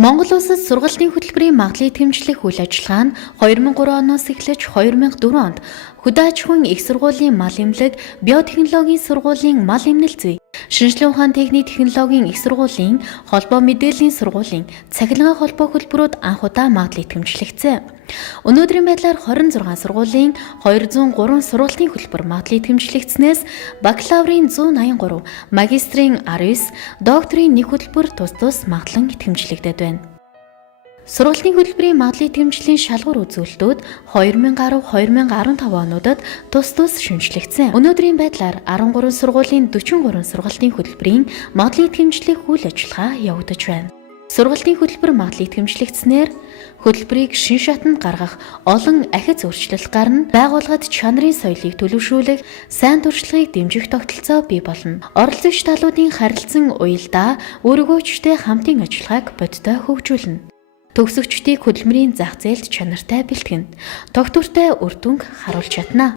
Монгол улсад сургалтын хөтөлбөрийн магадлалыг дэмжлэх үйл ажиллагаа нь 2003 оноос эхлэж 2004 онд хөдөө аж ахуйн их сургуулийн мал эмнэлэг, биотехнологийн сургуулийн мал эмнэлэг зүй, шинжлэх ухааны техник технологийн их сургуулийн, холбоо мэдээллийн сургуулийн, цахилгаан холбоо хөтөлбөрүүд анх удаа магадлалыг дэмжлэгцээ. Өнөөдрийн байдлаар 26 сургуулийн 203 сургалтын хөтөлбөр магадлалыг дэмжлэгдснээс бакалаврын 183, магистрийн 19, докторийн 1 хөтөлбөр тус тус магадлан дэмжлэгдээд байна. Сургалтын хөтөлбөрийн магадлалыг дэмжлийн шалгуур үзүүлэлтүүд 2010-2015 онуудад тус тус шинжлэгдсэн. Өнөөдрийн байдлаар 13 сургуулийн 43 сургалтын хөтөлбөрийн магадлалыг дэмжлэх үйл ажиллагаа явагдаж байна. Сургалтын хөтөлбөр магадлалыг дэмжлэгдснээр хөтөлбөрийг шин шатанд гаргах олон ахиц өөрчлөлт гарна, байгууллагад чанарын соёлыг төлөвшүүлэх, сайн туршлагыг дэмжих тогтолцоо бий болно. Оролцогч талуудын харилцан уялдаа өргөөчтэй хамтын ажиллагааг бодиттой хөгжүүлнэ. Төгсөгчдийг хөдөлмөрийн зах зээлд чанартай бэлтгэнэ. Тогтвортой үр дүнг харуулж чадна.